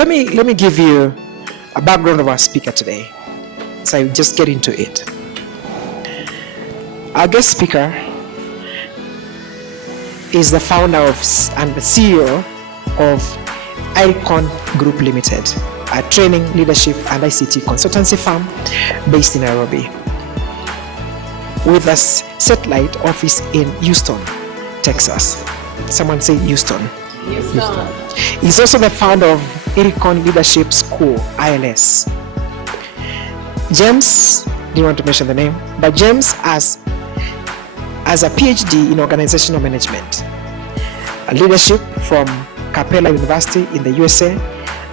let me give you a background of our speaker today. So I just get into it. Our guest speaker is the founder of and the CEO of Icon Group Limited, a training, leadership, and ICT consultancy firm based in Nairobi, with a satellite office in Houston, Texas. Someone say Houston. Houston. He's also the founder of Icon Leadership School, ILS. James, didn't want to mention the name, but James has a PhD in organizational management, a leadership from Capella University in the USA,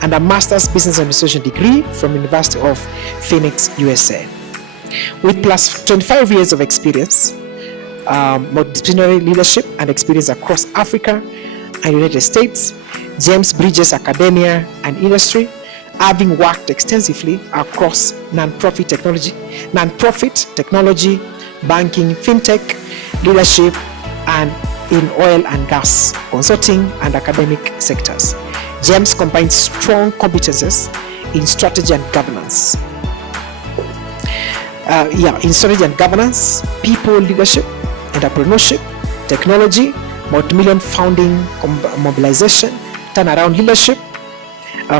and a master's business administration degree from University of Phoenix, USA. With plus 25 years of experience, multidisciplinary leadership and experience across Africa and United States, James bridges academia and industry, having worked extensively across non-profit technology, banking, fintech, leadership, and in oil and gas, consulting, and academic sectors. James combines strong competences in strategy and governance. In strategy and governance, people leadership, entrepreneurship, technology, multi-million founding mobilization, turnaround leadership,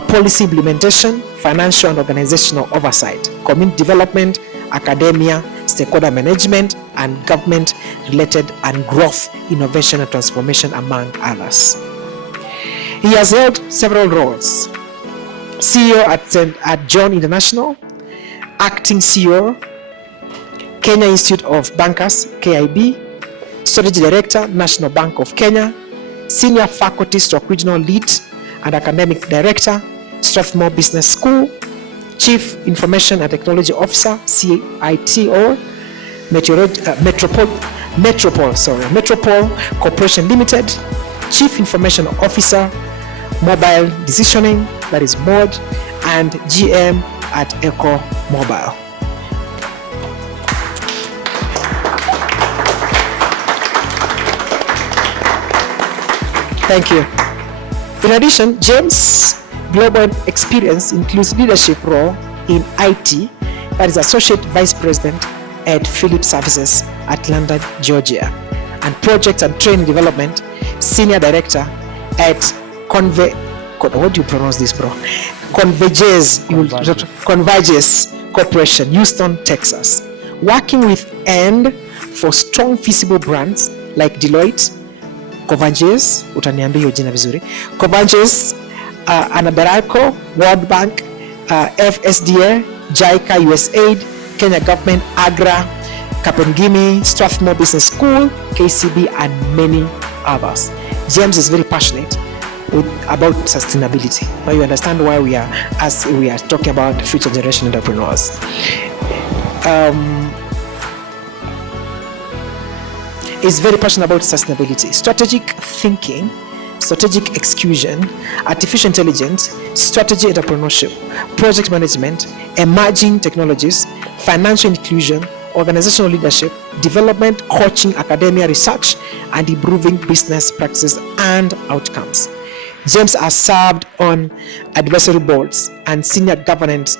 policy implementation, financial and organizational oversight, community development, academia, stakeholder management, and government-related and growth, innovation, and transformation, among others. He has held several roles: CEO at John International, acting CEO, Kenya Institute of Bankers, KIB, strategy director, National Bank of Kenya, senior faculty / regional lead and academic director, Strathmore Business School, chief information and technology officer, CITO, Metropole Corporation Limited, chief information officer, mobile decisioning, that is MOD, and GM at Eco Mobile. Thank you. In addition, James' global experience includes leadership role in IT, that is Associate Vice President at Philips Services, Atlanta, Georgia, and Project and Training Development, Senior Director at what do you pronounce this, bro? Converges Corporation, Houston, Texas. Working with and for strong feasible brands like Deloitte, Converges, utaniambia hiyo jina vizuri, Converges, Anadarko, World Bank, FSDA, JICA, USAID, Kenya Government, AGRA, Kapengimi, Strathmore Business School, KCB, and many others. James is very passionate about sustainability. Now you understand why we are talking about future generation entrepreneurs. Is very passionate about sustainability, strategic thinking, strategic execution, artificial intelligence, strategy entrepreneurship, project management, emerging technologies, financial inclusion, organizational leadership, development, coaching, academia, research, and improving business practices and outcomes. James has served on advisory boards and senior governance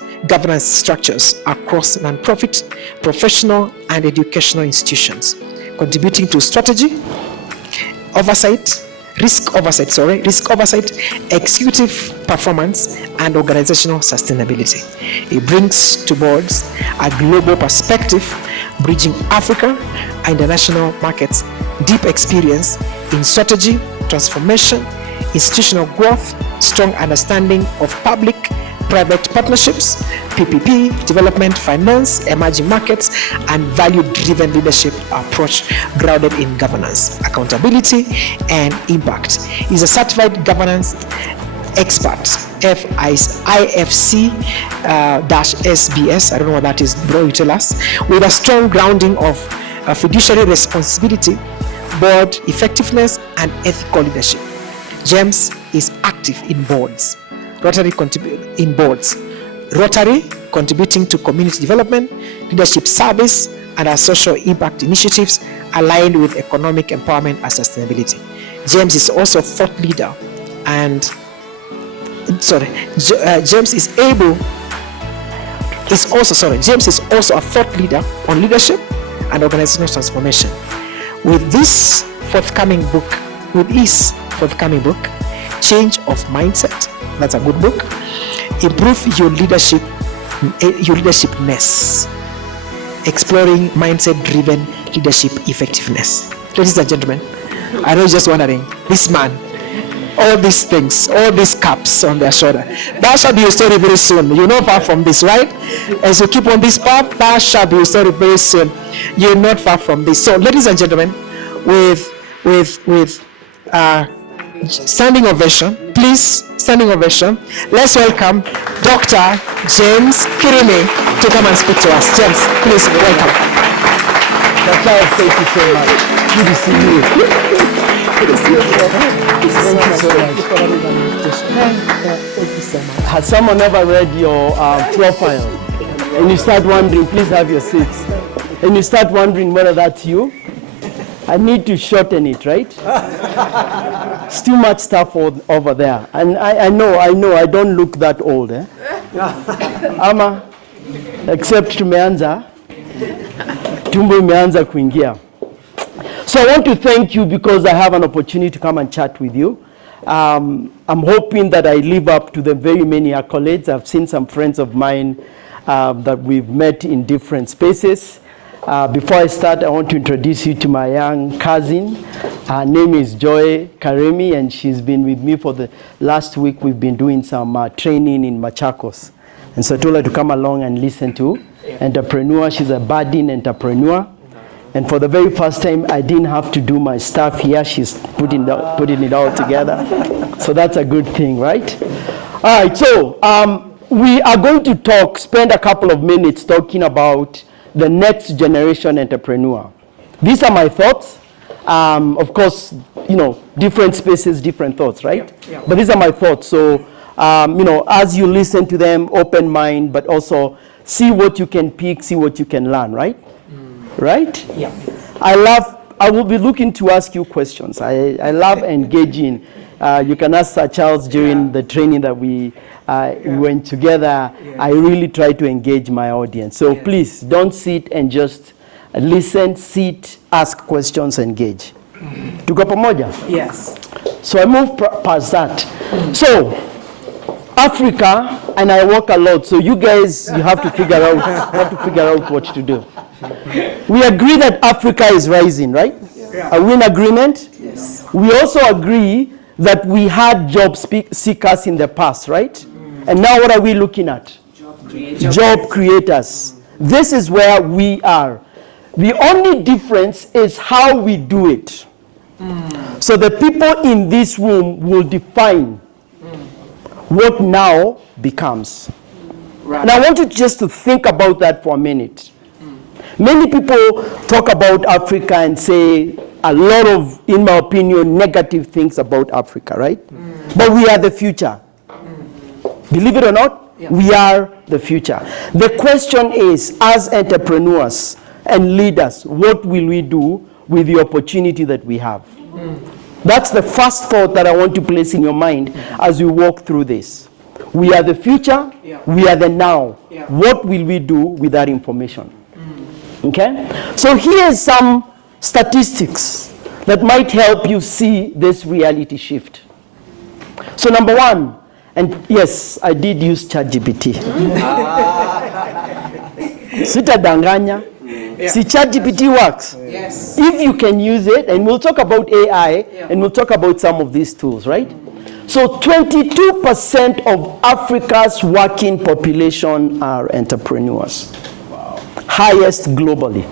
structures across nonprofit, professional, and educational institutions, contributing to strategy, risk oversight, executive performance, and organizational sustainability. It brings to boards a global perspective, bridging Africa and international markets, deep experience in strategy, transformation, institutional growth, strong understanding of public-private partnerships, PPP, development, finance, emerging markets, and value-driven leadership approach grounded in governance, accountability, and impact. He's a certified governance expert, IFC-SBS, I don't know what that is, bro, you tell us, with a strong grounding of fiduciary responsibility, board effectiveness, and ethical leadership. James is active in boards, Rotary contributing to community development, leadership service, and our social impact initiatives aligned with economic empowerment and sustainability. James is also a thought leader and James is also a thought leader on leadership and organizational transformation. With his forthcoming book, Change of Mindset, that's a good book. Improve your leadershipness, exploring mindset-driven leadership effectiveness. Ladies and gentlemen, I know you're just wondering, this man, all these things, all these caps on their shoulder, that shall be your story very soon. You're not far from this, right? As you keep on this path, that shall be your story very soon. You're not far from this. So, ladies and gentlemen, with standing ovation, please, standing ovation, let's welcome Dr. James Kirimi to come and speak to us. James, please welcome. Dr. Thank you so much. Good to see you. Good to see you. Thank you so much. Has someone ever read your profile and you start wondering, please have your seats, and you start wondering whether that's you? I need to shorten it, right? It's too much stuff over there. And I know, I don't look that old. Ama, except tumeanza, tumbo imeanza kuingia. So I want to thank you because I have an opportunity to come and chat with you. I'm hoping that I live up to the very many accolades. I've seen some friends of mine that we've met in different spaces. Before I start, I want to introduce you to my young cousin. Her name is Joy Kirimi, and she's been with me for the last week. We've been doing some training in Machakos. And so I told her to come along and listen to entrepreneur. She's a budding entrepreneur. And for the very first time, I didn't have to do my stuff here. She's putting it all together. So that's a good thing, right? All right, so we are going to spend a couple of minutes talking about the next generation entrepreneur. These are my thoughts. Of course, different spaces, different thoughts, right? Yeah. But these are my thoughts. So, as you listen to them, open mind, but also see what you can pick, see what you can learn, right? Right? Yeah. I will be looking to ask you questions. I love engaging. You can ask Sir Charles during the training that we went together. I really try to engage my audience. So please don't sit and just listen, sit, ask questions, engage. Tuko pamoja? Yes. So I move past that. So Africa, and I work a lot. So you guys, you have to figure out what to do. We agree that Africa is rising, right? Yeah. Are we in agreement? Yes. We also agree that we had job seekers in the past, right? And now what are we looking at? Job creators. This is where we are. The only difference is how we do it. So the people in this room will define what now becomes. Right. And I want you just to think about that for a minute. Many people talk about Africa and say a lot of, in my opinion, negative things about Africa, right? But we are the future. Believe it or not, we are the future. The question is, as entrepreneurs and leaders, what will we do with the opportunity that we have? That's the first thought that I want to place in your mind as we walk through this. We are the future, we are the now. What will we do with that information? Okay? So here's some statistics that might help you see this reality shift. So number one, and yes, I did use ChatGPT. Sitadanganya. See, ChatGPT works. Yes. If you can use it, and we'll talk about AI, and we'll talk about some of these tools, right? So 22% of Africa's working population are entrepreneurs. Wow. Highest globally.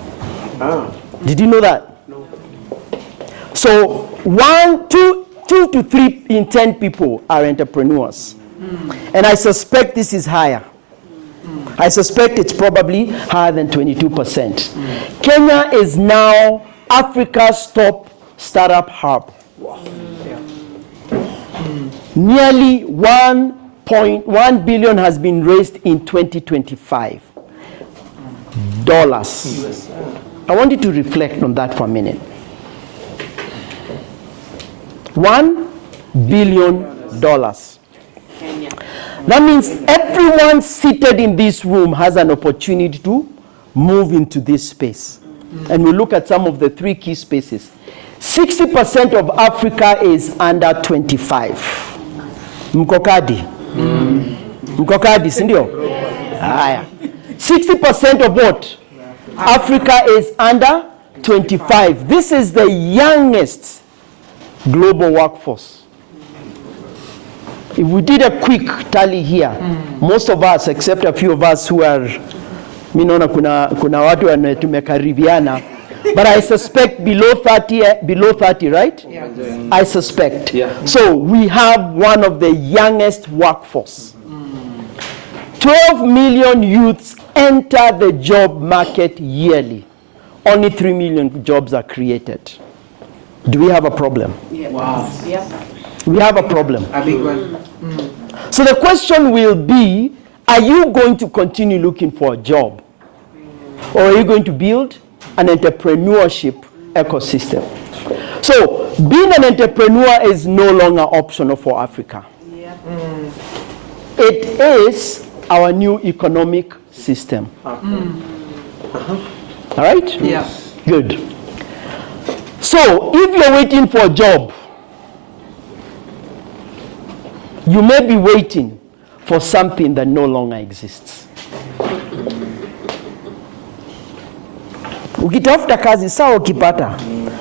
Ah. Did you know that? No. So 2 to 3 in 10 people are entrepreneurs. And I suspect this is higher. I suspect it's probably higher than 22%. Kenya is now Africa's top startup hub. Wow. Nearly 1.1 billion has been raised in 2025. Dollars. I want you to reflect on that for a minute. $1 billion. Kenya. That means everyone seated in this room has an opportunity to move into this space. And we look at some of the 3 key spaces. 60% of Africa is under 25. Mkokadi. Mkokadi, sindio? Haya. 60% of what? Africa is under 25. This is the youngest global workforce. If we did a quick tally here, most of us, except a few of us who are, kuna watu tumekaribiana, but I suspect below 30, right? Yeah. I suspect. Yeah. So we have one of the youngest workforce. 12 million youths enter the job market yearly. Only 3 million jobs are created. Do we have a problem? Yeah. Wow. Yeah. We have a problem. A big one. So the question will be, are you going to continue looking for a job? Or are you going to build an entrepreneurship ecosystem? So being an entrepreneur is no longer optional for Africa. Yeah. It is our new economic system. All right? Yeah. Good. So if you're waiting for a job, you may be waiting for something that no longer exists. Ukitafuta kazi sawa ukipata.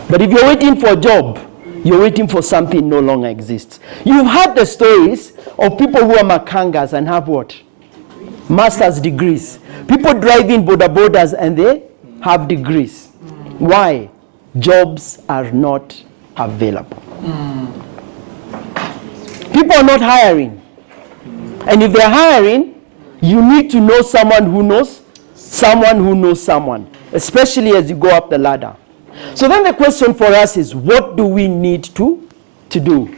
But if you're waiting for a job, you're waiting for something no longer exists. You've heard the stories of people who are makangas and have what? Master's degrees. People driving boda bodas and they have degrees. Why? Jobs are not available. People are not hiring. And if they're hiring, you need to know someone who knows someone, especially as you go up the ladder. So then the question for us is, what do we need to do?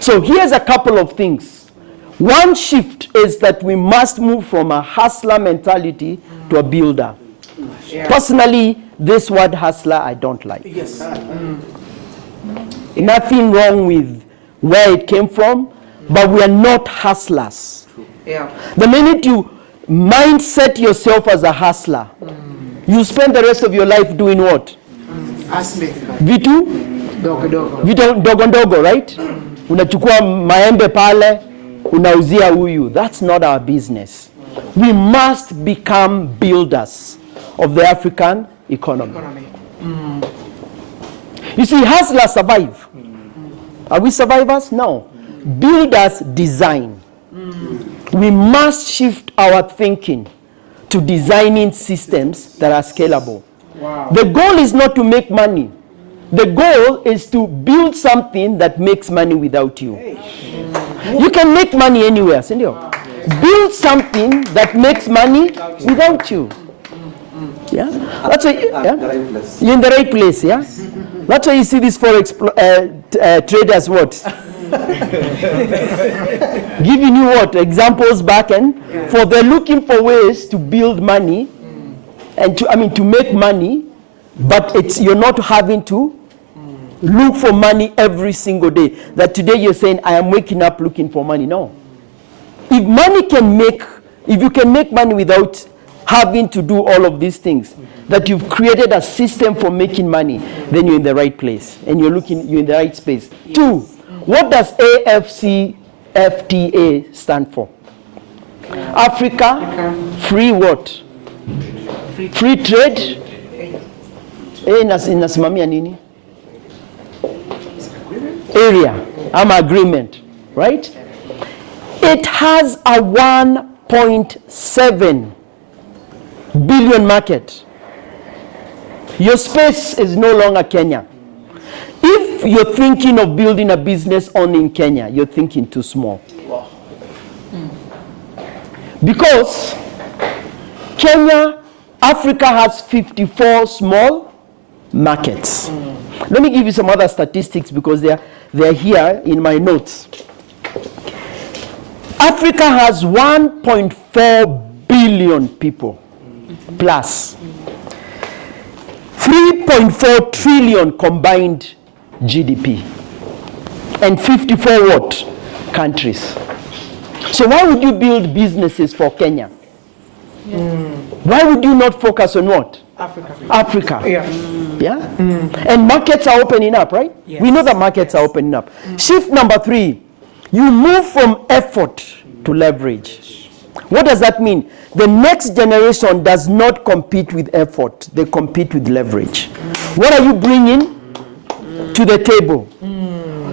So here's a couple of things. One shift is that we must move from a hustler mentality to a builder. Yeah. Personally, this word hustler I don't like. Yes. Nothing wrong with where it came from, but we are not hustlers. Yeah. The minute you mindset yourself as a hustler, you spend the rest of your life doing what? Hustling. Vitu ndogo ndogo, right? Unachukua maembe pale, unauzia huyu. That's not our business. We must become builders of the African economy. You see, hustlers survive. Are we survivors? No. Builders design. We must shift our thinking to designing systems that are scalable. Wow. The goal is not to make money. The goal is to build something that makes money without you. You can make money anywhere, Cindy. Build something that makes money without you. Yeah? That's why, yeah? You're in the right place, yeah? That's why you see these forex traders what? Giving you what? Examples back and for they're looking for ways to build money and to make money, but you're not having to look for money every single day. That today you're saying, I am waking up looking for money. No. If you can make money without having to do all of these things, that you've created a system for making money, then you're in the right place and you're in the right space. Yes. 2, what does AFCFTA stand for? Africa Free what? Free Trade. Inasimamia nini? Area. Agreement, right? It has a 1.7 billion market. Your space is no longer Kenya. If you're thinking of building a business only in Kenya, you're thinking too small. Because Africa has 54 small markets. Let me give you some other statistics because they're here in my notes. Africa has 1.4 billion people plus 3.4 trillion combined GDP and 54 countries. So why would you build businesses for Kenya? Why would you not focus on what? Africa. Yeah? And markets are opening up, right? Yes. We know that markets are opening up. Shift number 3, you move from effort to leverage. What does that mean? The next generation does not compete with effort, they compete with leverage. What are you bringing to the table?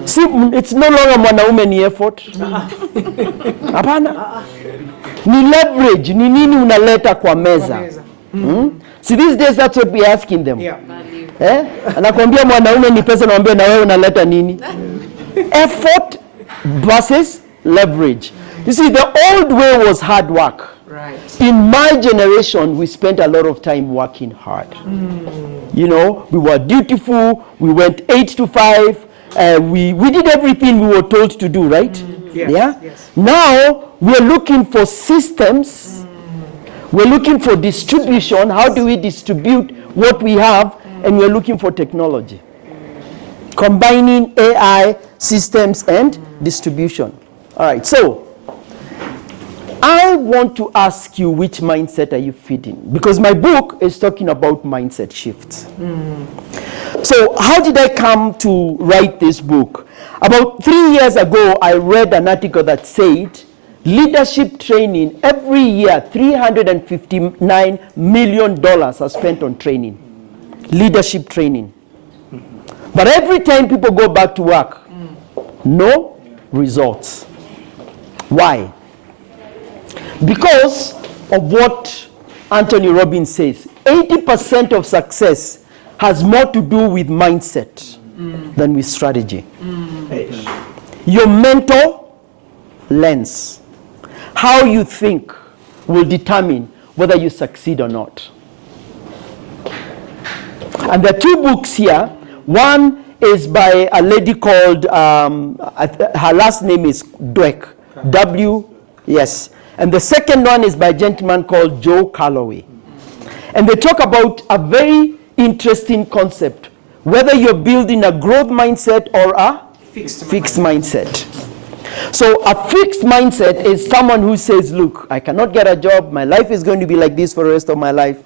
See, it's no longer mwanaume ni effort. Hapana. Ni leverage, ni nini unaleta kwa meza. See, these days that's what we're asking them. Anakuambia mwanaume ni pesa, naambia na wewe unaleta nini? Effort versus leverage. You see, the old way was hard work. Right. In my generation, we spent a lot of time working hard. You know, we were dutiful, we went 8 to 5, we did everything we were told to do, right? Yes, Yeah? yes. Now, we're looking for systems, we're looking for distribution, how do we distribute what we have, and we're looking for technology. Combining AI, systems, and distribution. All right, so, I want to ask you, which mindset are you feeding? Because my book is talking about mindset shifts. So how did I come to write this book? About 3 years ago, I read an article that said, leadership training, every year, $359 million are spent on training. Leadership training. But every time people go back to work, no results. Why? Because of what Anthony Robbins says, 80% of success has more to do with mindset than with strategy. Your mental lens, how you think, will determine whether you succeed or not. And there are 2 books here. One is by a lady called, her last name is Dweck, yes. And the second one is by a gentleman called Joe Calloway. And they talk about a very interesting concept, whether you're building a growth mindset or a fixed mindset. So a fixed mindset is someone who says, look, I cannot get a job, my life is going to be like this for the rest of my life.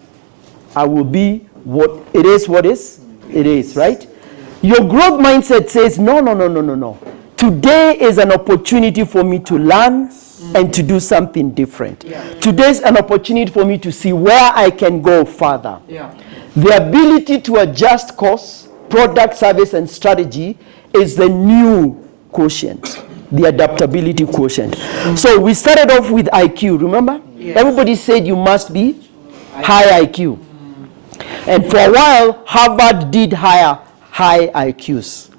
I will be what it is, right? Your growth mindset says, no. Today is an opportunity for me to learn and to do something different. Today is an opportunity for me to see where I can go further. The ability to adjust course, product, service, and strategy is the new quotient, the adaptability quotient. So we started off with IQ, remember? Everybody said you must be high IQ. And for a while, Harvard did high IQs.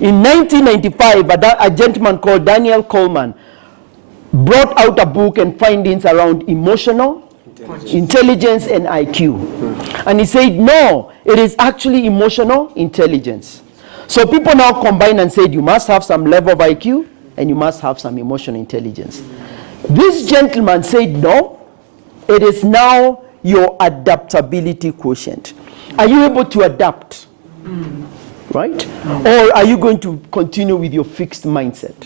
In 1995, a gentleman called Daniel Coleman brought out a book and findings around emotional intelligence and IQ. And he said, no, it is actually emotional intelligence. So people now combine and said, you must have some level of IQ and you must have some emotional intelligence. This gentleman said, no, it is now your adaptability quotient. Are you able to adapt? Right? Or are you going to continue with your fixed mindset?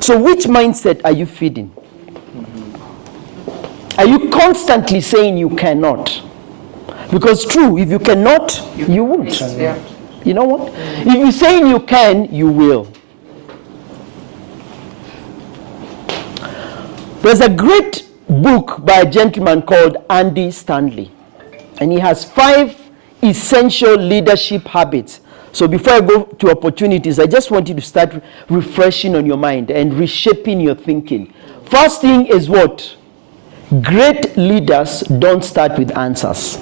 So which mindset are you feeding? Are you constantly saying you cannot? Because true, if you cannot, you won't. You know what? If you're saying you can, you will. There's a great book by a gentleman called Andy Stanley. And he has 5 essential leadership habits. So before I go to opportunities, I just want you to start refreshing on your mind and reshaping your thinking. First thing is what? Great leaders don't start with answers.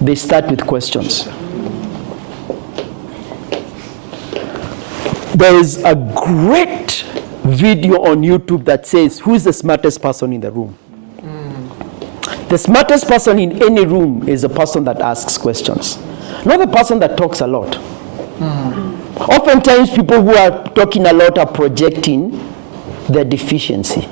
They start with questions. There is a great video on YouTube that says, who is the smartest person in the room? The smartest person in any room is the person that asks questions, not the person that talks a lot. Oftentimes, people who are talking a lot are projecting their deficiency.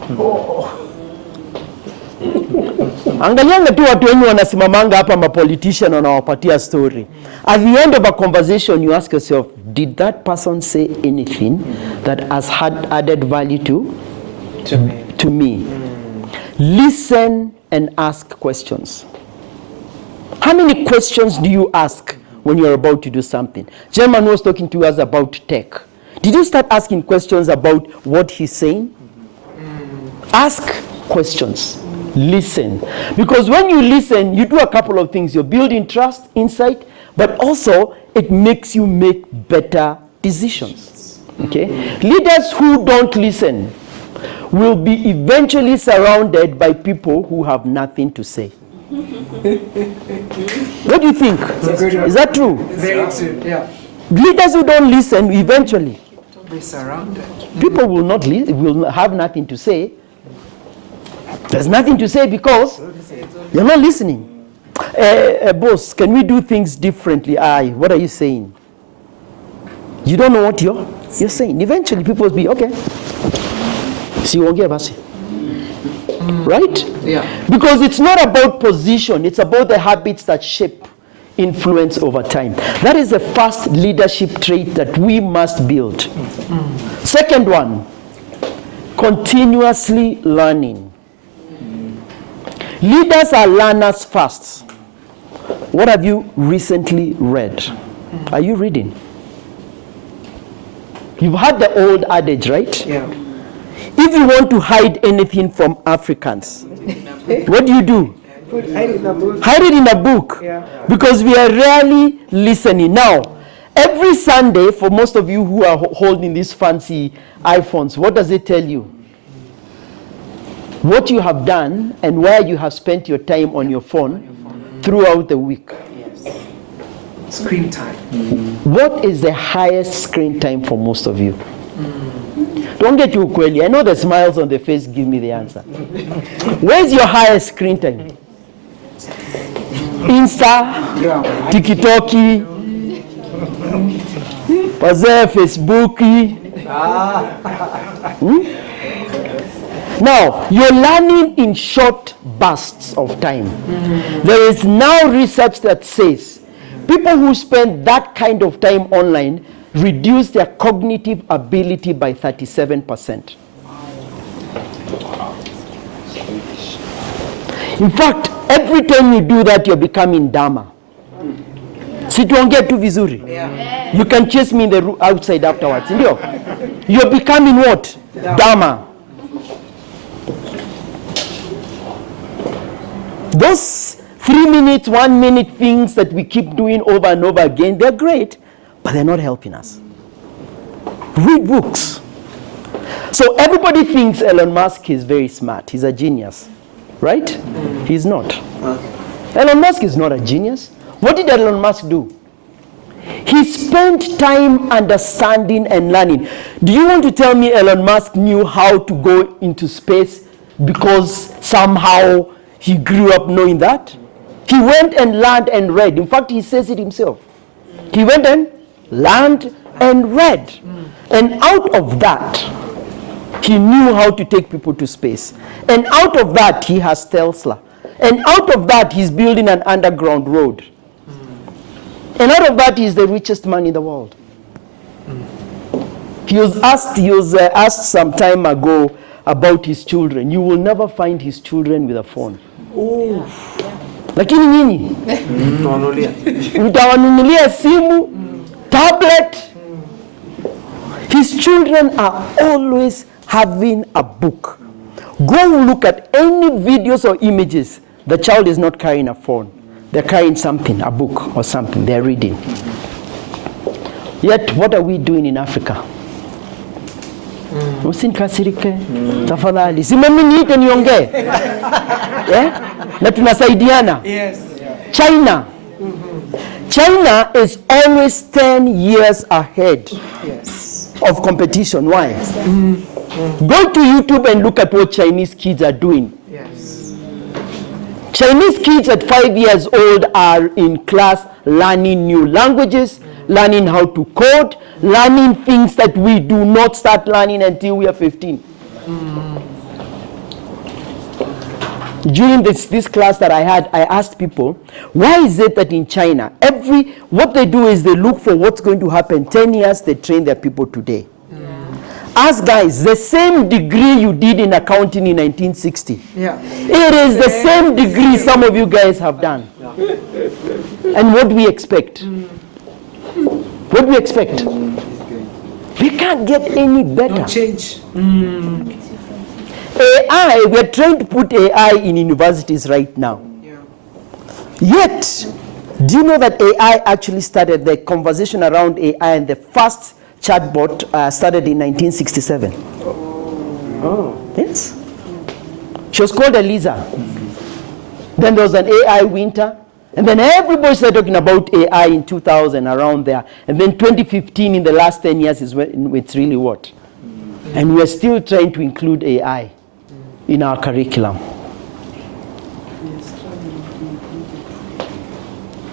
Angalianga tu watu wengi wanasimamanga hapa politician wanawapatia story. At the end of a conversation you ask yourself, did that person say anything that has had added value to me? Listen and ask questions. How many questions do you ask when you're about to do something? Gentleman was talking to us about tech. Did you start asking questions about what he's saying? Ask questions. Listen. Because when you listen, you do a couple of things. You're building trust, insight, but also it makes you make better decisions. Okay? Leaders who don't listen will be eventually surrounded by people who have nothing to say. What do you think? Is that true? Very true. Yeah. Leaders who don't listen eventually, Be surrounded. people will not will have nothing to say. There's nothing to say because you're not listening. Boss, can we do things differently? What are you saying? You don't know what you're saying. Eventually people will be, okay. See, right? Yeah. Because it's not about position, it's about the habits that shape influence over time. That is the first leadership trait that we must build. Second one, continuously learning. Leaders are learners first. What have you recently read? Are you reading? You've heard the old adage, right? Yeah. If you want to hide anything from Africans, what do? Hide in the book. Hide it in a book. Yeah. Because we are rarely listening. Now, every Sunday, for most of you who are holding these fancy iPhones, what does it tell you? What you have done and where you have spent your time on your phone throughout the week. Yes. Screen time. What is the highest screen time for most of you? Don't get you ukweli. I know the smiles on the face give me the answer. Where's your highest screen time? Insta, TikTok, Facebook. Now, you're learning in short bursts of time. There is now research that says people who spend that kind of time online reduce their cognitive ability by 37%. In fact, every time you do that, you're becoming dumber. Situongea tu vizuri. You can chase me in the outside afterwards. You're becoming what? Dumber. Those 3 minutes, 1 minute things that we keep doing over and over again, they're great, but they're not helping us. Read books. So everybody thinks Elon Musk is very smart. He's a genius, right? He's not. Elon Musk is not a genius. What did Elon Musk do? He spent time understanding and learning. Do you want to tell me Elon Musk knew how to go into space because somehow he grew up knowing that? He went and learned and read. In fact, he says it himself. He went and learned and read. And out of that, he knew how to take people to space. And out of that, he has Tesla. And out of that, he's building an underground road. And out of that, he's the richest man in the world. He was asked some time ago about his children. You will never find his children with a phone. Lakini nyinyi utawanunulia simu, tablet. His children are always having a book. Go look at any videos or images. The child is not carrying a phone. They're carrying something, a book or something. They're reading. Yet, what are we doing in Africa? Usinikasirike tafadhali. Simami niite niongee. Na tunasaidiana. Yes. China. China is always 10 years ahead of competition. Why? Go to YouTube and look at what Chinese kids are doing. Yes. Chinese kids at 5 years old are in class learning new languages, learning how to code, learning things that we do not start learning until we are 15. During this class that I had, I asked people, why is it that in China, what they do is they look for what's going to happen 10 years, they train their people today. Ask guys, the same degree you did in accounting in 1960. Yeah. It is the same degree some of you guys have done. And what do we expect? What do we expect? We can't get any better. No change. AI, we're trying to put AI in universities right now. Yeah. Yet, do you know that AI actually started, the conversation around AI and the first chatbot started in 1967? Oh. Yes. She was called Eliza. Then there was an AI winter. And then everybody started talking about AI in 2000, around there. And then 2015, in the last 10 years, is when it's really what? And we're still trying to include AI in our curriculum.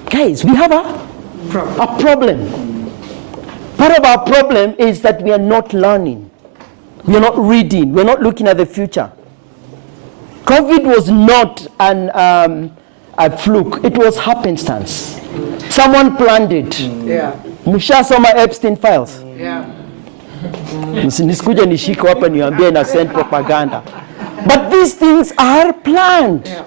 Guys, we have a problem. Part of our problem is that we are not learning. We are not reading. We are not looking at the future. COVID was not a fluke. It was happenstance. Someone planned it. Yeah. Mshasoma Epstein files. Yeah. Nisikuja nishiko hapa niambie na send propaganda. But these things are planned. Yeah.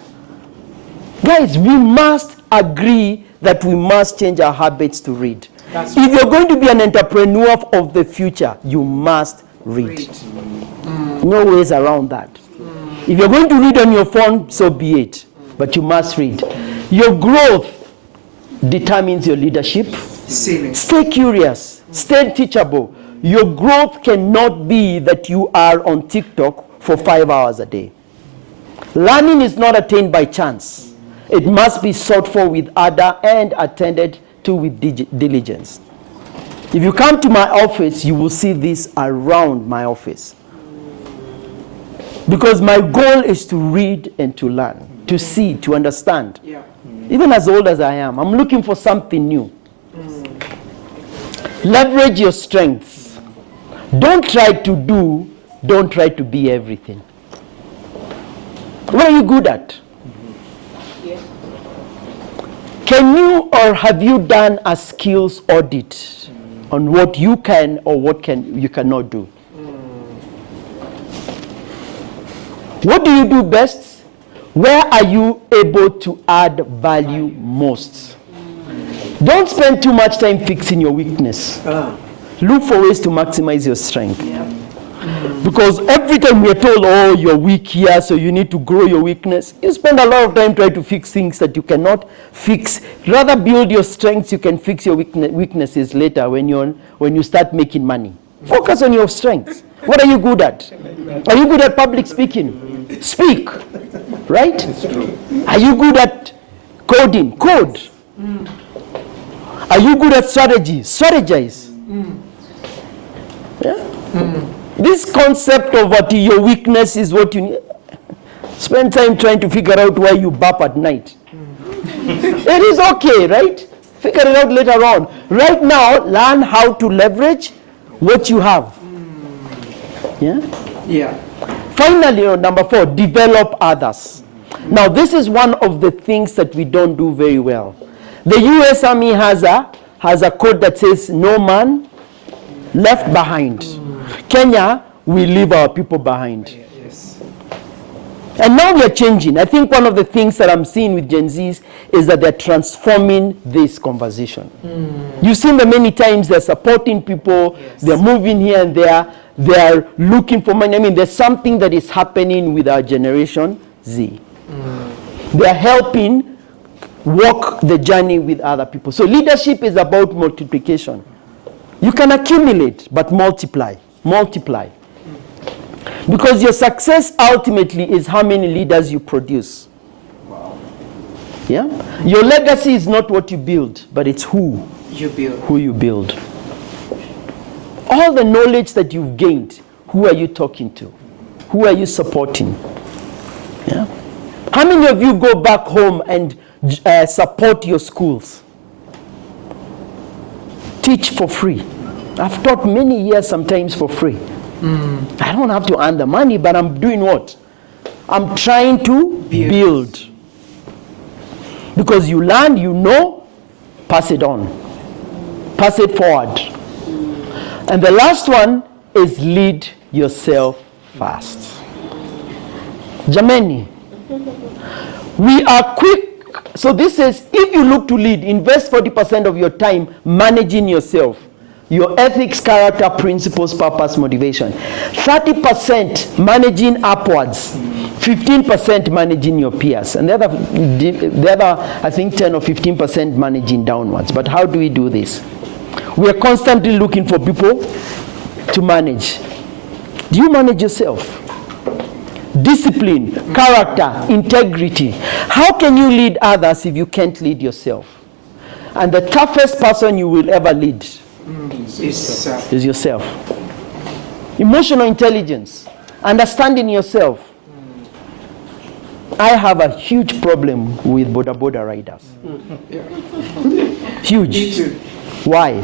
Guys, we must agree that we must change our habits to read. That's If you're going to be an entrepreneur of the future, you must read. No ways around that. If you're going to read on your phone, so be it. But you must read. Your growth determines your leadership. Serious. Stay curious. Stay teachable. Your growth cannot be that you are on TikTok for 5 hours a day. Learning is not attained by chance. It must be sought for with ardor and attended to with diligence. If you come to my office, you will see this around my office. Because my goal is to read and to learn, to see, to understand. Yeah. Even as old as I am, I'm looking for something new. Leverage your strengths. Don't try to be everything. What are you good at? Can you or have you done a skills audit on what you can or you cannot do? What do you do best? Where are you able to add value most? Don't spend too much time fixing your weakness. Look for ways to maximize your strength. Because every time we're told, oh, you're weak here, so you need to grow your weakness, you spend a lot of time trying to fix things that you cannot fix. Rather build your strengths, you can fix your weaknesses later when you start making money. Focus on your strengths. What are you good at? Are you good at public speaking? Speak. Right? Are you good at coding? Code. Are you good at strategy? Strategize. Yeah? This concept of what your weakness is what you need. Spend time trying to figure out why you burp at night. It is okay, right? Figure it out later on. Right now, learn how to leverage what you have. Yeah? Yeah. Finally, number 4, develop others. Now, this is one of the things that we don't do very well. The U.S. Army has a code that says, no man left behind. Kenya, we leave our people behind. Yes. And now we are changing. I think one of the things that I'm seeing with Gen Zs is that they're transforming this conversation. You've seen them many times. They're supporting people. Yes. They're moving here and there. They're looking for money. I mean, there's something that is happening with our generation Z. They're helping walk the journey with other people. So leadership is about multiplication. You can accumulate, but multiply. Multiply. Because your success ultimately is how many leaders you produce. Yeah? Your legacy is not what you build, but it's who you build. All the knowledge that you've gained, who are you talking to? Who are you supporting? Yeah? How many of you go back home and support your schools? Teach for free. I've taught many years sometimes for free. I don't have to earn the money, but I'm doing what? I'm trying to build. Because you learn, you know, pass it on. Pass it forward. And the last one is lead yourself first. Jameni, we are quick. So this says, if you look to lead, invest 40% of your time managing yourself. Your ethics, character, principles, purpose, motivation. 30% managing upwards. 15% managing your peers. And the other, I think 10 or 15% managing downwards. But how do we do this? We are constantly looking for people to manage. Do you manage yourself? Discipline, character, integrity. How can you lead others if you can't lead yourself? And the toughest person you will ever lead is yourself. Emotional intelligence, understanding yourself. I have a huge problem with boda riders. Huge. Why?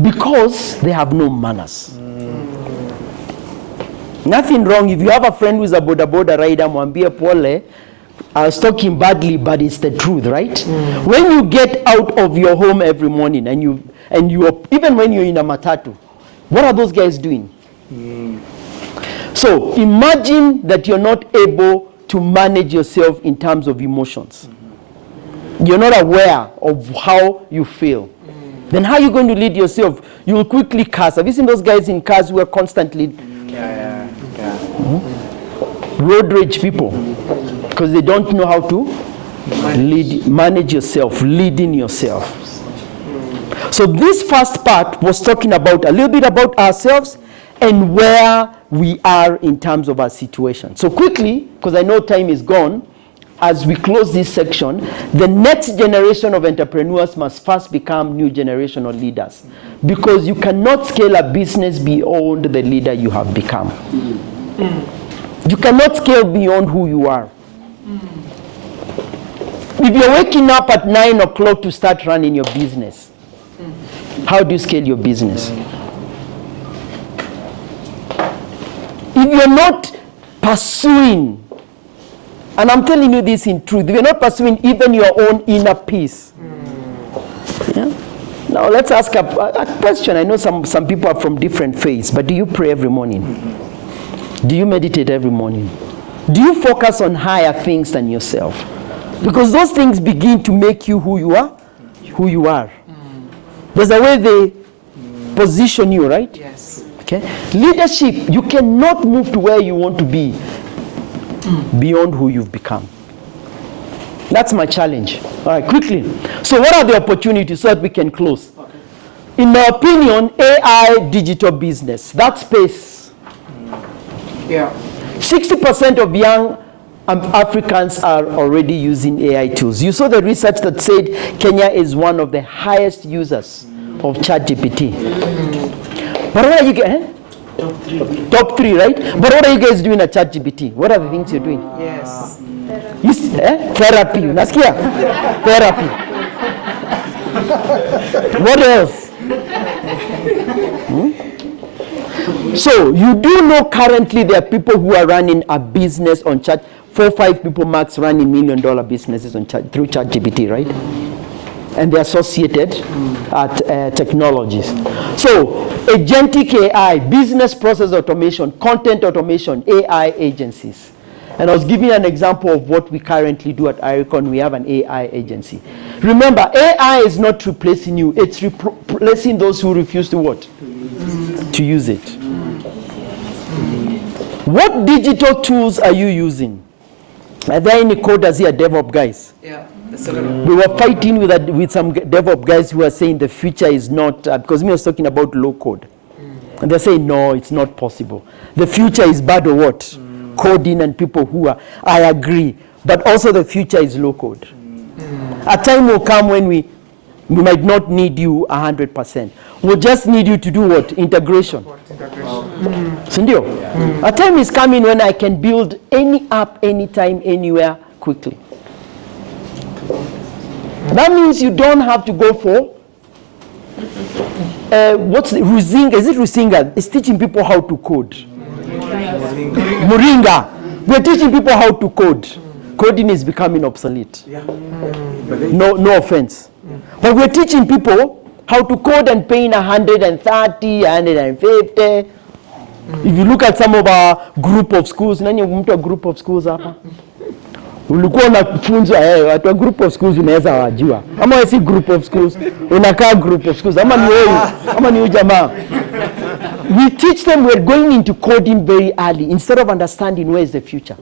Because they have no manners. Nothing wrong. If you have a friend who's a boda rider, mwambie pole, I was talking badly, but it's the truth, right? When you get out of your home every morning and you even when you're in a matatu, what are those guys doing? So imagine that you're not able to manage yourself in terms of emotions. You're not aware of how you feel. Then how are you going to lead yourself? You will quickly curse. Have you seen those guys in cars who are constantly road rage people? Because they don't know how to manage yourself, leading yourself. So this first part was talking about a little bit about ourselves and where we are in terms of our situation. So quickly, because I know time is gone, as we close this section, the next generation of entrepreneurs must first become new generational leaders. Because you cannot scale a business beyond the leader you have become. You cannot scale beyond who you are. If you're waking up at 9 o'clock to start running your business, how do you scale your business? If you're not pursuing, and I'm telling you this in truth, if you're not pursuing even your own inner peace. Yeah? Now let's ask a question. I know some people are from different faiths, but do you pray every morning? Do you meditate every morning? Do you focus on higher things than yourself? Because those things begin to make you who you are. Who you are. There's a way they position you, right? Yes. Okay. Leadership, you cannot move to where you want to be beyond who you've become. That's my challenge. All right, quickly. So what are the opportunities so that we can close? In my opinion, AI digital business, that space. Yeah. 60% of young Africans are already using AI tools. You saw the research that said Kenya is one of the highest users of ChatGPT. But what are you guys? Top three, right? But what are you guys doing at ChatGPT? What are the things you're doing? Yes. Therapy. Unasikia? Therapy. What else? So you do know currently there are people who are running a business on Chat. 4 or 5 people max running $1 million businesses on through ChatGPT, right? And they're associated technologies. So agentic AI, business process automation, content automation, AI agencies. And I was giving an example of what we currently do at IRICON. We have an AI agency. Remember, AI is not replacing you. It's replacing those who refuse to what? To use it. What digital tools are you using? Are there any coders here, DevOps guys? Yeah. We were fighting with some DevOps guys who are saying the future is not, because me was talking about low code. And they're saying, no, it's not possible. The future is bad or what? Coding and people who are, I agree. But also the future is low code. A time will come when we might not need you 100%. We'll just need you to do what? Integration. Sindio? A time is coming when I can build any app, anytime, anywhere, quickly. That means you don't have to go for what's the Ruzinga? Is it Ruzinga? It's teaching people how to code. Moringa. We're teaching people how to code. Coding is becoming obsolete. No offense. But we're teaching people how to code and pay in 130, 150. If you look at some of our group of schools, nani mtu group of schools hapa? Ulikuwa unafunzwa watu wa group of schools unaweza wajua. Ama wewe si group of schools, unakaa group of schools. Ama ni wewe jamaa. We teach them we're going into coding very early instead of understanding where is the future.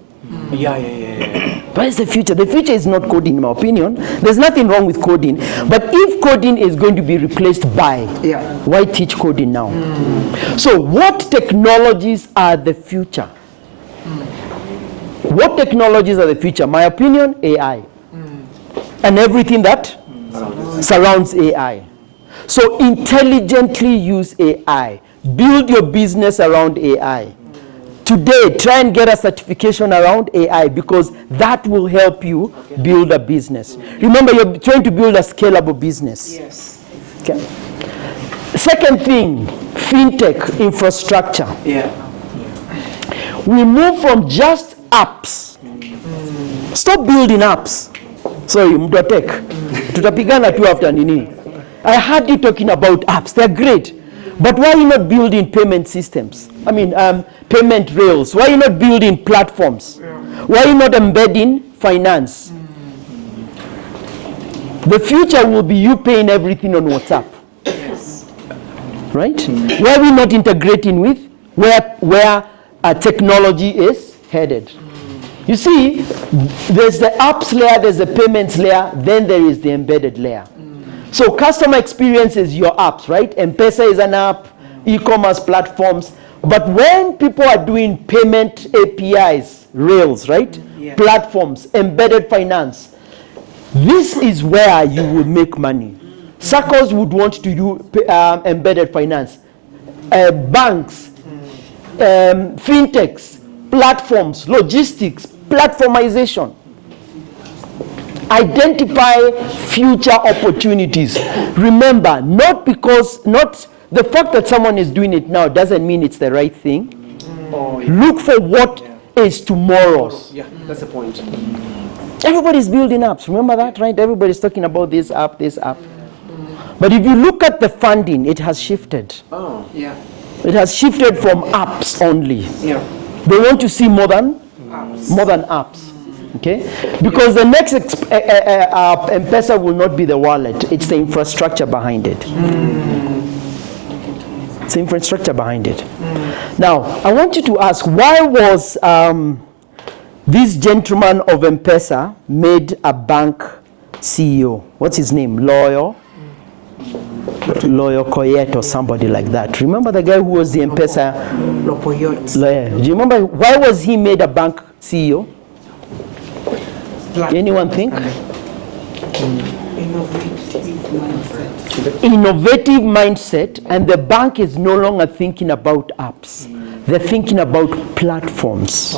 Yeah. Where is the future? The future is not coding, in my opinion. There's nothing wrong with coding. But if coding is going to be replaced by, why teach coding now? So what technologies are the future? What technologies are the future? My opinion, AI. And everything that surrounds AI. So intelligently use AI. Build your business around AI. Today, try and get a certification around AI because that will help you build a business. Remember, you're trying to build a scalable business. Yes. Okay. Second thing, fintech infrastructure. Yeah. We move from just apps. Stop building apps. Sorry, mdotek. Tutapigana tu after nini. I heard you talking about apps. They're great. But why are you not building payment systems? I mean, payment rails. Why are you not building platforms? Why are you not embedding finance? The future will be you paying everything on WhatsApp. Yes. Right? Why are we not integrating with where technology is headed? You see, there's the apps layer, there's the payments layer, then there is the embedded layer. So customer experience is your apps, right? M-Pesa is an app, e-commerce platforms. But when people are doing payment APIs, rails, right? Yeah. Platforms, embedded finance, this is where you will make money. Circles would want to do embedded finance. Banks, fintechs, platforms, logistics, platformization. Identify future opportunities. Remember, not the fact that someone is doing it now doesn't mean it's the right thing. Look for what is tomorrow's. Yeah, that's the point. Everybody's building apps. Remember that, right? Everybody's talking about this app, this app. But if you look at the funding, it has shifted. Oh, yeah. It has shifted from apps only. Yeah. They want to see more than apps. Okay? Because the next M-Pesa will not be the wallet. It's the infrastructure behind it. It's the infrastructure behind it. Now, I want you to ask, why was this gentleman of M-Pesa made a bank CEO? What's his name? Lawyer Koyet or somebody like that. Remember the guy who was the M-Pesa lawyer? Do you remember why was he made a bank CEO? Anyone think? Innovative mindset, and the bank is no longer thinking about apps. They're thinking about platforms.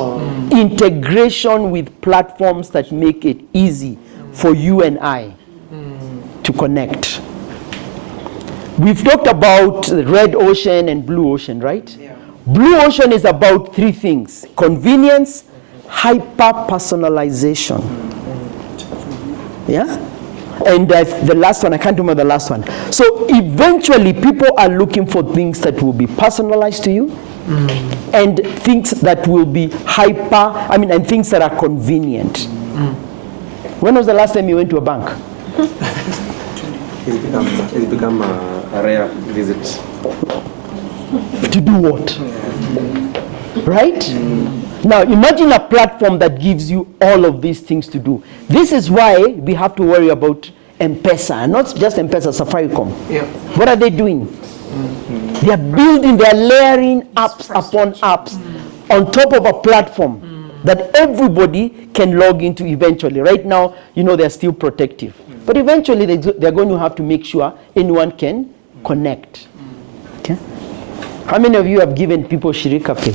Integration with platforms that make it easy for you and I to connect. We've talked about red ocean and blue ocean, right? Yeah. Blue ocean is about three things: convenience, hyper-personalization. Yeah? And the last one, I can't remember the last one. So eventually people are looking for things that will be personalized to you and things that will be and things that are convenient. When was the last time you went to a bank? It's become a rare visit. To do what? Right? Now, imagine a platform that gives you all of these things to do. This is why we have to worry about M-Pesa, and not just M-Pesa, Safaricom. Yeah. What are they doing? They are building, they are layering apps upon apps on top of a platform that everybody can log into eventually. Right now, they're still protective. But eventually, they're going to have to make sure anyone can connect. Okay? How many of you have given people Shirika Pay?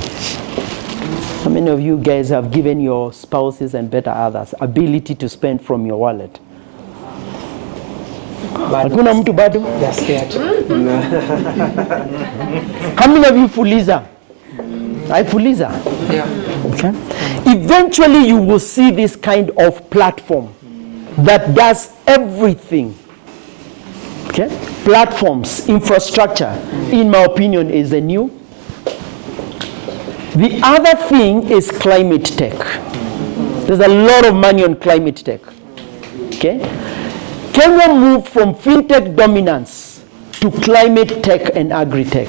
How many of you guys have given your spouses and better others ability to spend from your wallet? Hakuna mtu bado? They're scared. How many of you Fuliza? I Fuliza? Yeah. Okay? Eventually, you will see this kind of platform that does everything. Okay? Platforms, infrastructure, in my opinion, is the new. The other thing is climate tech. There's a lot of money on climate tech. Okay? Kenya moved from fintech dominance to climate tech and agri-tech.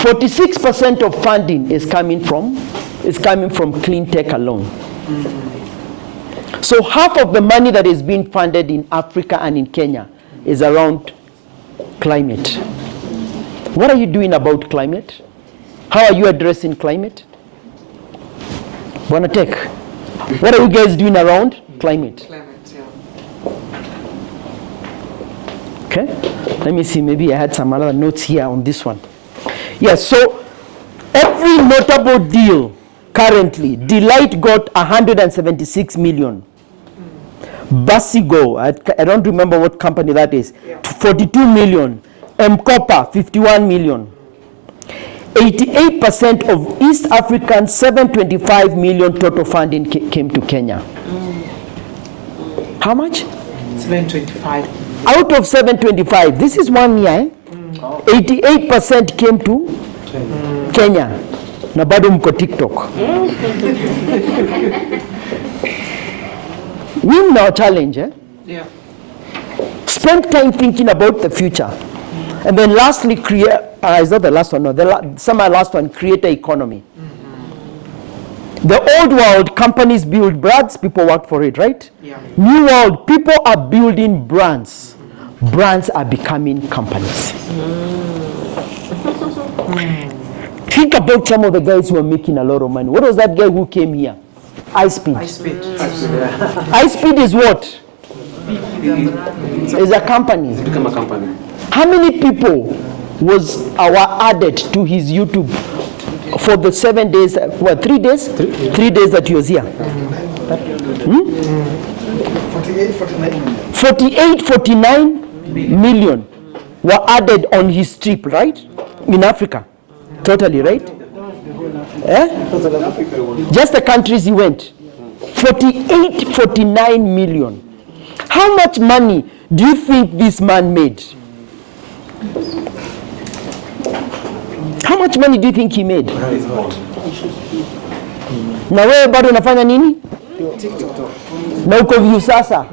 46% of funding is coming from clean tech alone. So half of the money that is being funded in Africa and in Kenya is around climate. What are you doing about climate? How are you addressing climate? Wanna take? What are you guys doing around climate? Okay, let me see, maybe I had some other notes here on this one. Yes, so every notable deal currently, Delight got 176 million. Basigo, I don't remember what company that is, 42 million. M-Copper, 51 million. 88% of East African 725 million total funding came to Kenya. How much? 725. Out of 725, this is 1 year, 88% came to Kenya. Na bado mko TikTok. Win our challenge, eh? Yeah. Spend time thinking about the future. And then lastly, is that the last one? No, last one, create an economy. The old world, companies build brands, people work for it, right? Yeah. New world, people are building brands. Brands are becoming companies. Think about some of the guys who are making a lot of money. What was that guy who came here? iSpeed. iSpeed is what? Is a company. It's become a company. How many people were added to his YouTube for the 7 days, 3 days? 3 days that he was here. 49 million were added on his trip, right? In Africa. Totally, right? Just the countries he went. 49 million. How much money do you think this man made? How much money do you think he made? Na wewe bado unafanya nini? Na uko view sasa.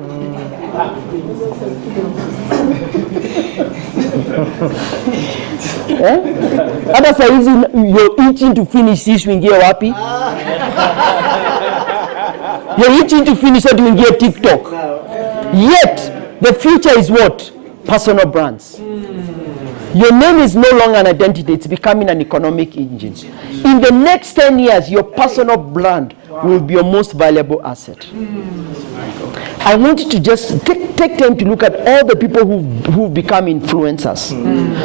Hata saa hizi you're itching to finish this uingie wapi? You're itching to finish that uingie TikTok. Yet the future is what? Personal brands. Your name is no longer an identity, it's becoming an economic engine. In the next 10 years, your personal brand will be your most valuable asset. I want you to just take time to look at all the people who've become influencers.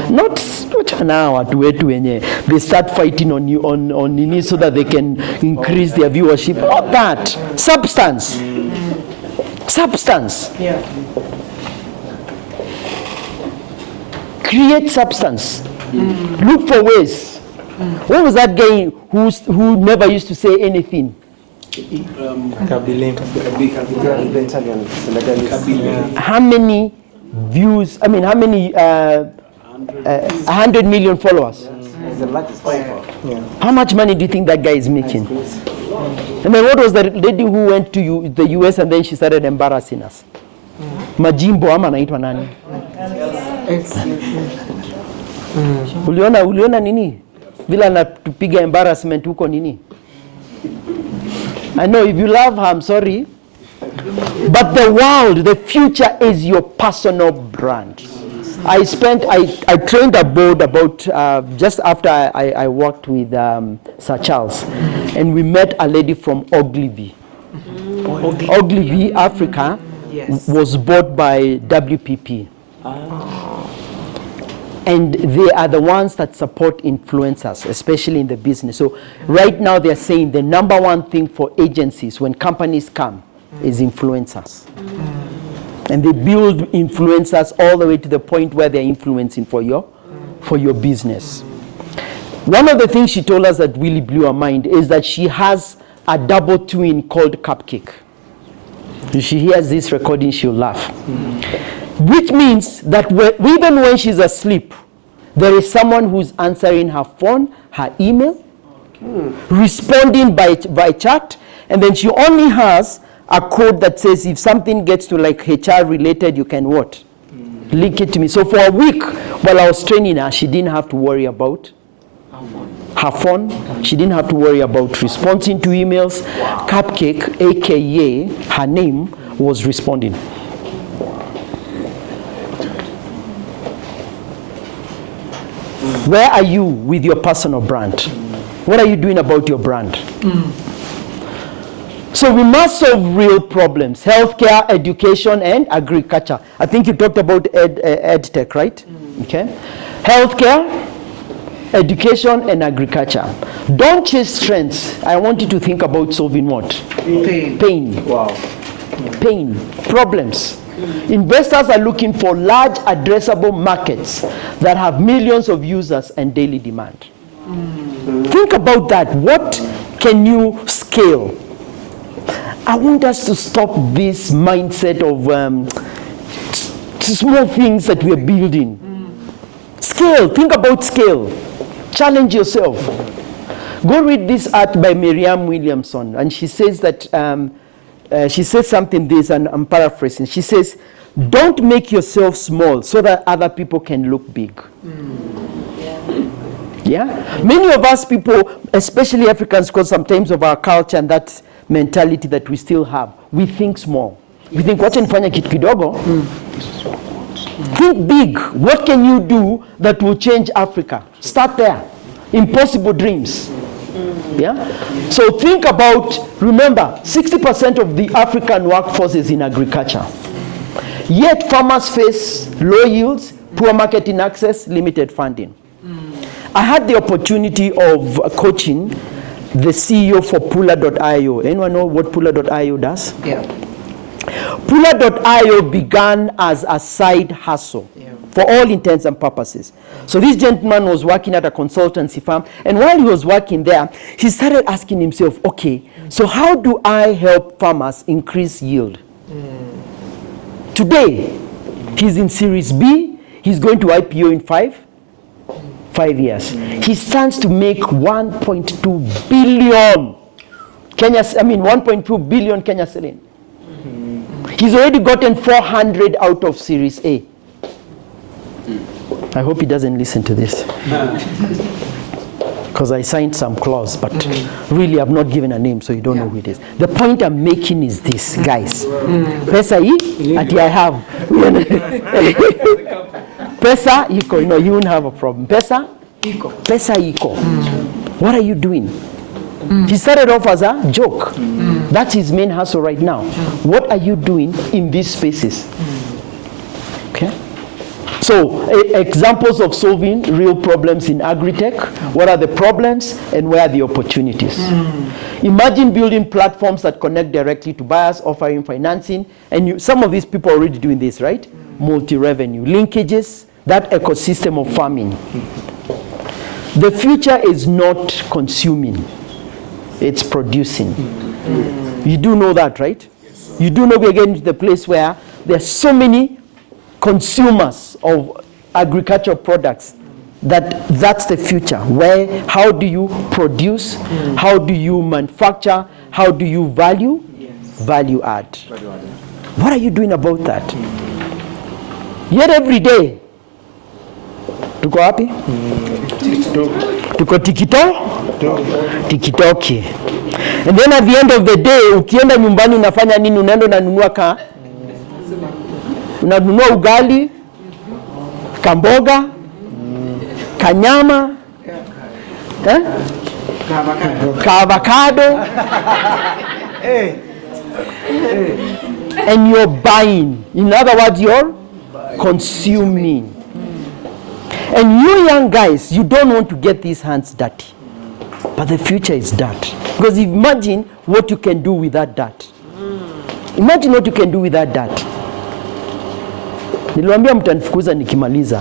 Not now they start fighting on you on so that they can increase their viewership. Not that. Substance. Substance. Yeah. Create substance. Look for ways. What was that guy who never used to say anything? How many views? I mean, how many? 100 million followers. How much money do you think that guy is making? And then what was the lady who went to the US and then she started embarrassing us? Majimbo ama naitwa nani? Uliona nini? Vila anatupiga embarrassment huko nini? I know if you love her, I'm sorry. But the world, the future is your personal brand. I trained a board about, just after I worked with Sir Charles. And we met a lady from Ogilvy. Ogilvy, Africa, was bought by WPP. And they are the ones that support influencers, especially in the business. So right now they're saying the number one thing for agencies when companies come is influencers. And they build influencers all the way to the point where they're influencing for your business. One of the things she told us that really blew her mind is that she has a double twin called Cupcake. If she hears this recording, she'll laugh. Which means that even when she's asleep, there is someone who's answering her phone, her email, responding by chat, and then she only has a code that says if something gets to like HR related, you can what? Link it to me. So for a week, while I was training her, she didn't have to worry about her phone. She didn't have to worry about responding to emails. Wow. Cupcake, aka her name, was responding. Where are you with your personal brand? What are you doing about your brand? So we must solve real problems: healthcare, education, and agriculture. I think you talked about ed tech, right? Okay. Healthcare, education, and agriculture. Don't chase trends. I want you to think about solving what? Pain. Wow. Pain. Problems. Investors are looking for large addressable markets that have millions of users and daily demand. Think about that. What can you scale? I want us to stop this mindset of small things that we're building. Scale. Think about scale. Challenge yourself. Go read this art by Miriam Williamson, and she says that she says something this, and I'm paraphrasing. She says, "Don't make yourself small so that other people can look big." Yeah. Many of us people, especially Africans, because sometimes of our culture and that mentality that we still have, we think small. We think, wacha nifanya kitu kidogo. Think big. What can you do that will change Africa? Start there. Impossible dreams. Yeah? So think about, remember, 60% of the African workforce is in agriculture. Yet farmers face low yields, poor marketing access, limited funding. I had the opportunity of coaching the CEO for Pula.io. Anyone know what Pula.io does? Yeah. Pula.io began as a side hustle for all intents and purposes. So this gentleman was working at a consultancy firm, and while he was working there, he started asking himself, okay, so how do I help farmers increase yield? Today, he's in Series B, he's going to IPO in 5 years. He stands to make 1.2 billion Kenya shilling. He's already gotten 400 out of Series A. I hope he doesn't listen to this, because I signed some clause, but really I've not given a name, so you don't know who it is. The point I'm making is this, guys. Pesa ati I have. Pesa iko, you won't have a problem. Pesa iko. What are you doing? He started off as a joke. That's his main hustle right now. What are you doing in these spaces? Okay. So, examples of solving real problems in agri-tech. What are the problems and where are the opportunities? Imagine building platforms that connect directly to buyers, offering financing. And some of these people are already doing this, right? Multi-revenue linkages, that ecosystem of farming. The future is not consuming, it's producing. You do know that, right? You do know we're getting to the place where there's so many consumers of agricultural products that's the future. Where, how do you produce? How do you manufacture? How do you value? Value add. What are you doing about that? Yet every day, tuko wapi? Tuko tikitoki. And then at the end of the day, ukienda nyumbani unafanya nini? Unaenda unanunua unanunua ugali, kamboga, kanyama, avocado, and you're buying. In other words, you're consuming. And you young guys, you don't want to get these hands dirty. But the future is dirt. Because imagine what you can do with that dirt. Imagine what you can do with that dirt. Niliwaambia mtanifukuza nikimaliza.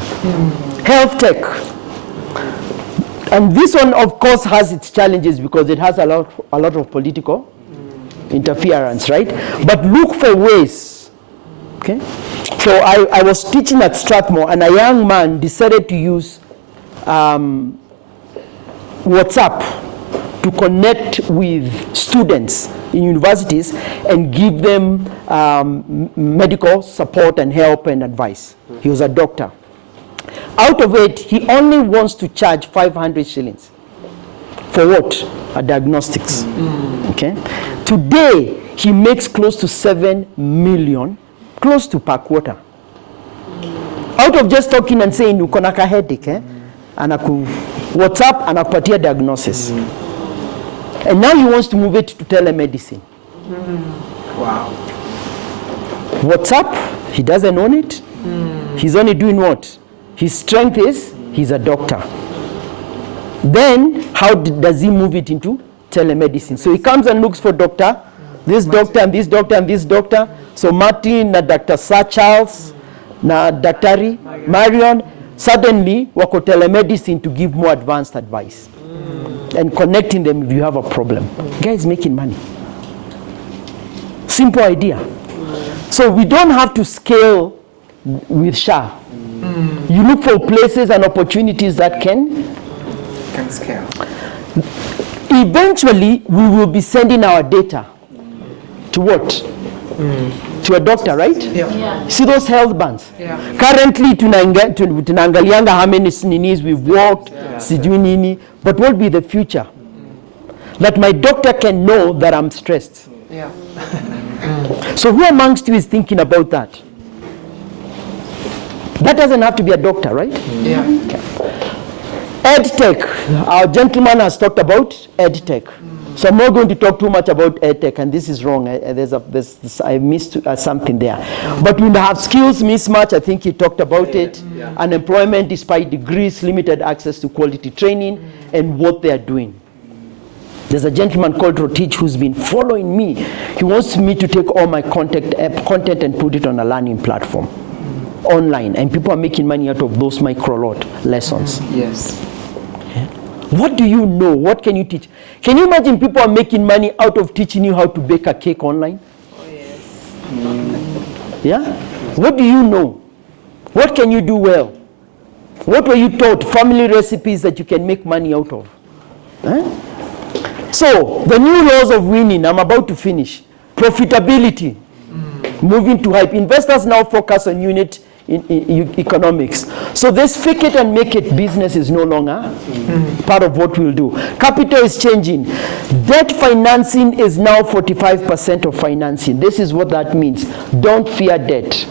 Health tech. And this one, of course, has its challenges because it has a lot of political interference, right? But look for ways, okay? So I was teaching at Strathmore, and a young man decided to use WhatsApp to connect with students in universities and give them medical support and help and advice. He was a doctor. Out of it, he only wants to charge 500 shillings. For what? A diagnostics. Okay? Today, he makes close to 7 million, close to per quarter. Out of just talking and saying, uko na headache, anaku WhatsApp, anakupatia diagnosis. And now he wants to move it to telemedicine. Wow. WhatsApp, he doesn't own it. He's only doing what? His strength is, he's a doctor. Then, how does he move it into telemedicine? So he comes and looks for doctor, this doctor and this doctor and this doctor. So Martin, na Dr. Sir Charles, na Daktari, Marion, suddenly wako telemedicine to give more advanced advice. And connecting them if you have a problem. Guys making money. Simple idea. So we don't have to scale with SHA. You look for places and opportunities that can scale. Eventually, we will be sending our data to what? To a doctor, right? Yeah. See those health bands? Yeah. Currently, tunaangalianga how many ninis we've walked, sijui nini, but what will be the future? That my doctor can know that I'm stressed. Yeah. So who amongst you is thinking about that? That doesn't have to be a doctor, right? Yeah. Okay. EdTech. Our gentleman has talked about EdTech. So I'm not going to talk too much about EdTech, and this is wrong. I missed something there. But we have skills mismatch. I think he talked about it. Yeah. Unemployment despite degrees, limited access to quality training, and what they are doing. There's a gentleman called Rotich who's been following me. He wants me to take all my content and put it on a learning platform online, and people are making money out of those micro lessons. Yes. What do you know? What can you teach? Can you imagine people are making money out of teaching you how to bake a cake online? Oh, yes. Yeah? What do you know? What can you do well? What were you taught? Family recipes that you can make money out of. Huh? So, the new laws of winning, I'm about to finish. Profitability. Moving to hype. Investors now focus on unit in economics. So this fake it and make it business is no longer part of what we'll do. Capital is changing. Debt financing is now 45% of financing. This is what that means. Don't fear debt.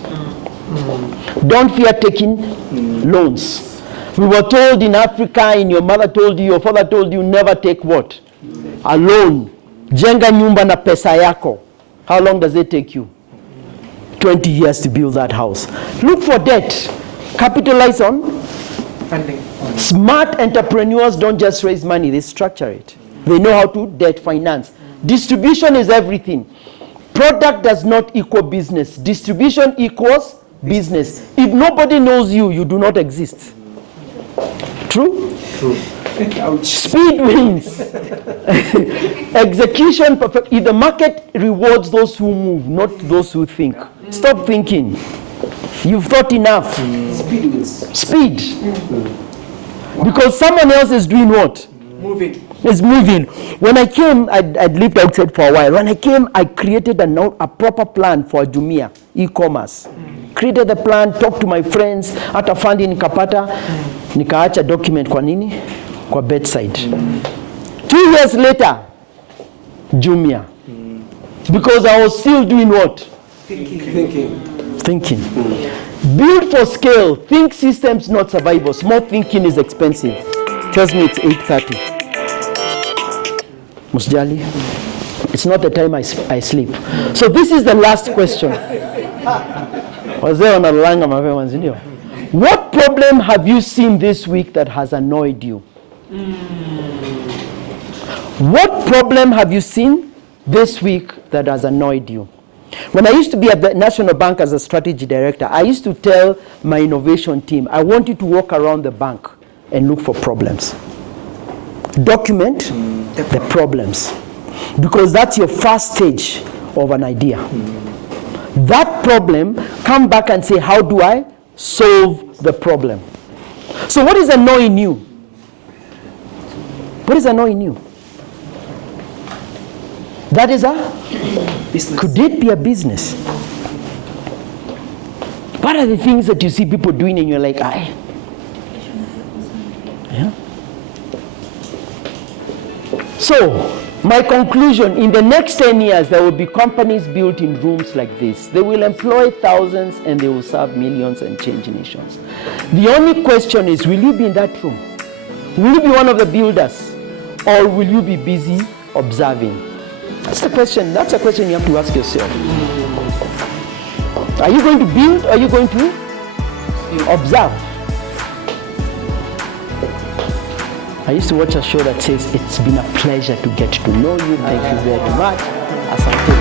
Don't fear taking loans. We were told in Africa, and your mother told you, your father told you, never take what? A loan. Jenga nyumba na pesa yako. How long does it take you? 20 years to build that house. Look for debt. Capitalize on Funding. Smart entrepreneurs don't just raise money, they structure it. They know how to debt finance. Distribution is everything. Product does not equal business. Distribution equals business. If nobody knows you, you do not exist. True? True. Speed wins. Execution perfect. If the market rewards those who move, not those who think. Stop thinking. You've thought enough. Speed wins. Speed. Because someone else is doing what? Moving. Is moving. When I came, I'd lived outside for a while. When I came, I created a proper plan for Jumia, e-commerce. Created the plan, talked to my friends, hata fundi nikapata, nikaacha document kwa nini? Kwa bedside. 2 years later, Jumia. Because I was still doing what? Thinking. Build for scale. Think systems, not survival. Small thinking is expensive. Tells me it's 8:30. Musjali, it's not the time I sleep. So this is the last question. What problem have you seen this week that has annoyed you? What problem have you seen this week that has annoyed you? When I used to be at the National Bank as a strategy director, I used to tell my innovation team, I want you to walk around the bank and look for problems. document the problems, because that's your first stage of an idea. That problem, come back and say, how do I solve the problem? So what is a no in you? What is a no in you? That is a Business. Could it be a business? What are the things that you see people doing and you're like, aye? Yeah. So, my conclusion, in the next 10 years, there will be companies built in rooms like this. They will employ thousands and they will serve millions and change nations. The only question is, will you be in that room? Will you be one of the builders? Or will you be busy observing? That's the question. That's a question you have to ask yourself. Are you going to build or are you going to observe? I used to watch a show that says, it's been a pleasure to get to know you. Thank you very much. Asante.